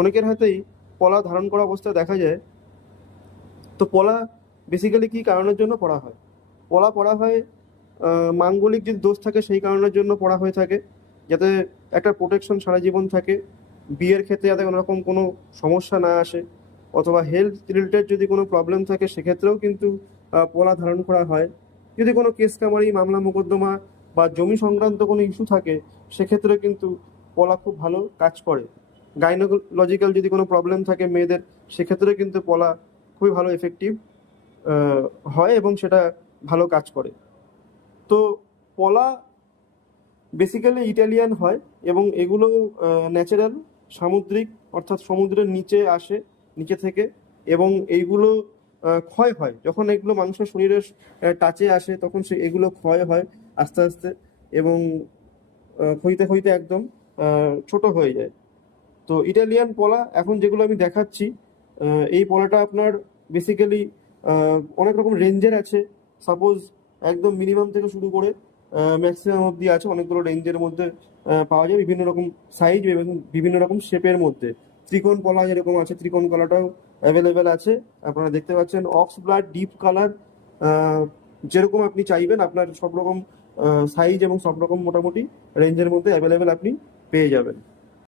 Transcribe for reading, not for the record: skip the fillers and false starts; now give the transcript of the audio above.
অনেকের হাতেই পলা ধারণ করা অবস্থায় দেখা যায়। তো পলা বেসিক্যালি কী কারণের জন্য পরা হয়? পলা পরা হয় মাঙ্গলিক যদি দোষ থাকে সেই কারণের জন্য পরা হয়ে থাকে, যাতে একটা প্রোটেকশন সারা জীবন থাকে, বিয়ের ক্ষেত্রে যাতে কোনো রকম কোনো সমস্যা না আসে, অথবা হেলথ রিলেটেড যদি কোনো প্রবলেম থাকে সেক্ষেত্রেও কিন্তু পলা ধারণ করা হয়। যদি কোনো কেস কামারি, মামলা মোকদ্দমা বা জমি সংক্রান্ত কোনো ইস্যু থাকে সেক্ষেত্রে কিন্তু পলা খুব ভালো কাজ করে। গাইনোলজিক্যাল যদি কোনো প্রবলেম থাকে মেয়েদের, সেক্ষেত্রে কিন্তু পলা খুবই ভালো এফেক্টিভ হয় এবং সেটা ভালো কাজ করে। তো পলা বেসিক্যালি ইটালিয়ান হয় এবং এগুলো ন্যাচারাল, সামুদ্রিক, অর্থাৎ সমুদ্রের নিচে আসে, নিচে থেকে, এবং এইগুলো ক্ষয় হয় যখন এগুলো মানুষের শরীরের টাচে আসে, তখন এগুলো ক্ষয় হয় আস্তে আস্তে, এবং ক্ষইতে ক্ষইতে একদম ছোট হয়ে যায়। তো ইটালিয়ান পলা এখন যেগুলো আমি দেখাচ্ছি, এই পলাটা আপনার বেসিক্যালি অনেক রকম রেঞ্জের আছে। সাপোজ একদম মিনিমাম থেকে শুরু করে ম্যাক্সিমাম অবধি আছে, অনেকগুলো রেঞ্জের মধ্যে পাওয়া যায়, বিভিন্ন রকম সাইজ এবং বিভিন্ন রকম শেপের মধ্যে। ত্রিকোণ পলা যেরকম আছে, ত্রিকোণ কলাটাও অ্যাভেলেবেল আছে। আপনারা দেখতে পাচ্ছেন অক্স ব্লাড ডিপ কালার, যেরকম আপনি চাইবেন আপনার সব রকম সাইজ এবং সব রকম মোটামুটি রেঞ্জের মধ্যে অ্যাভেলেবেল আপনি পেয়ে যাবেন।